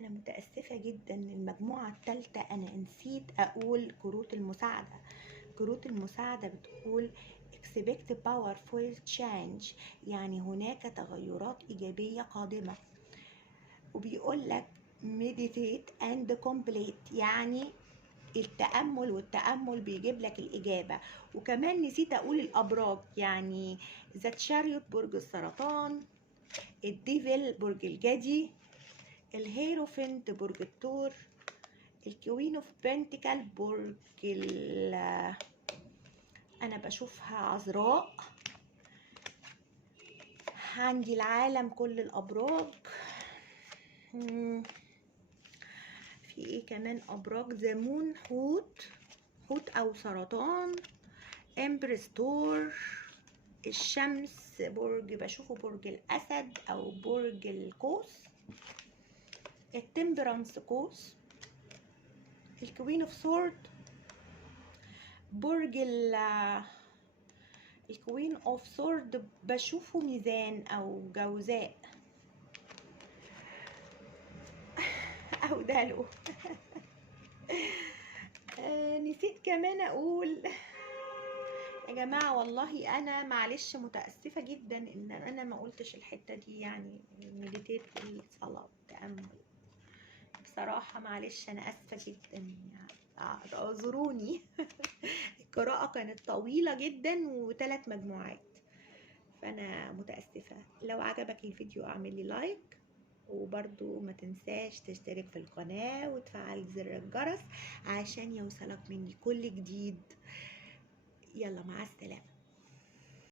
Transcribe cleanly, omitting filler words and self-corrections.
أنا متأسفة جدا، المجموعة الثالثة أنا نسيت أقول كروت المساعدة. كروت المساعدة بتقول expect powerful change، يعني هناك تغيرات إيجابية قادمة. وبيقول لك meditate and complete، يعني التأمل، والتأمل بيجيب لك الإجابة. وكمان نسيت أقول الأبراج، يعني ذا تشاريوت برج السرطان، الديفل برج الجدي، الهيروفنت برج الثور، الكوين اوف بنتيكل برج انا بشوفها عذراء. عندي العالم كل الابراج. في ايه كمان ابراج؟ زمون حوت او سرطان، امبرس تور، الشمس برج بشوفه برج الاسد او برج القوس، التمبرانس قوس، الكوين اوف سورد برج الكوين اوف سورد بشوفه ميزان او جوزاء او دلو. نسيت كمان اقول يا جماعة، والله انا معلش متأسفة جدا ان انا ما قلتش الحتة دي، يعني مديتيت الصلاة تأمل. بصراحة معلش انا اسفة جدا، يعني اعذروني. القراءة كانت طويلة جدا و3 مجموعات، فانا متأسفة. لو عجبك الفيديو اعمل لي لايك، وبرضو ما تنساش تشترك في القناة وتفعل زر الجرس عشان يوصلك مني كل جديد. يلا مع السلامة.